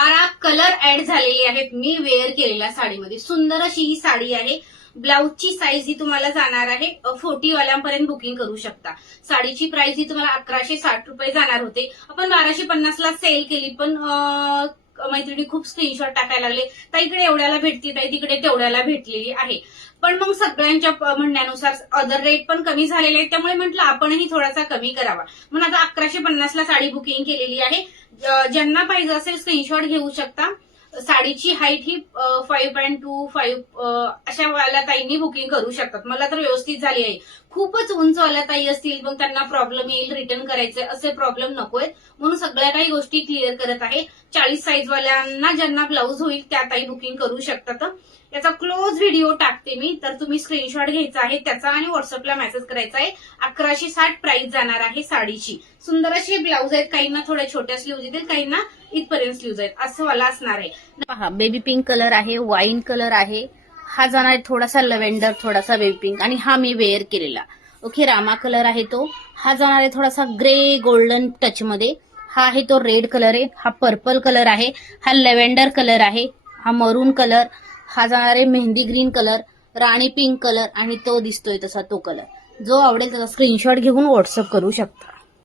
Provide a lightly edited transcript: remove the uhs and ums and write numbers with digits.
12 colour add झालेले आहेत मी wear केलेल्या साडीमध्ये. सुंदर अशी ही साडी आहे. ब्लाऊजची साईज ही तुम्हाला जाणार आहे 40 वाल्यांपर्यंत बुकिंग करू शकता. साडीची प्राइस ही तुम्हाला 1160 रुपये जाणार होते. आपण 1250 ला सेल केली, पण मैत्रिणी खूप स्क्रीनशॉट टाकायला लागले, ताईकडे एवढ्याला भेटती, ताई तिकडे तेवढ्याला भेटलेली आहे. पण मग सगळ्यांच्या म्हणण्यानुसार अदर रेट पण कमी झालेले आहेत, त्यामुळे म्हटलं आपणही थोडासा कमी करावा. म्हणून आता 1150 ला साडी बुकिंग केलेली आहे. ज्यांना पाहिजे असेल स्क्रीनशॉट घेऊ शकता. साडीची हाईट ही 5.25 अशा वाल्या ताईंनी बुकिंग करू शकतात. मला तर व्यवस्थित झाली आहे. खूपच उंच वाल्या ताई असतील मग त्यांना प्रॉब्लेम येईल, रिटर्न करायचे असे प्रॉब्लेम नकोय, म्हणून सगळ्या काही गोष्टी क्लिअर करत आहे. 40 साईज वाल्यांना ज्यांना ब्लाऊज होईल त्या ताई बुकिंग करू शकतात. याचा क्लोज व्हिडिओ टाकते मी, तर तुम्ही स्क्रीनशॉट घ्यायचा आहे त्याचा आणि व्हॉट्सअपला मेसेज करायचा आहे. 1160 प्राइस जाणार आहे साडीची. सुंदर असे ब्लाऊज आहेत, काहींना थोड्या छोट्या स्लीव्ज येतील, काहींना इथपर्यंत स्लीव्ज आहेत, असं वाला असणार आहे. पहा, बेबी पिंक कलर आहे, वाईन कलर आहे, हा जाणार आहे थोडासा लव्हेंडर, थोडासा बेबी पिंक, आणि हा मी वेअर केलेला ओके रामा कलर आहे तो. हा जाणार आहे थोडासा ग्रे गोल्डन टच मध्ये. हा आहे तो रेड कलर आहे, हा पर्पल कलर आहे, हा लव्हेंडर कलर आहे, हा मरून कलर, हा जाणार आहे मेहंदी ग्रीन कलर, राणी पिंक कलर, आणि तो दिसतोय तसा तो कलर. जो आवडेल त्याचा स्क्रीनशॉट घेऊन व्हॉट्सअप करू शकता.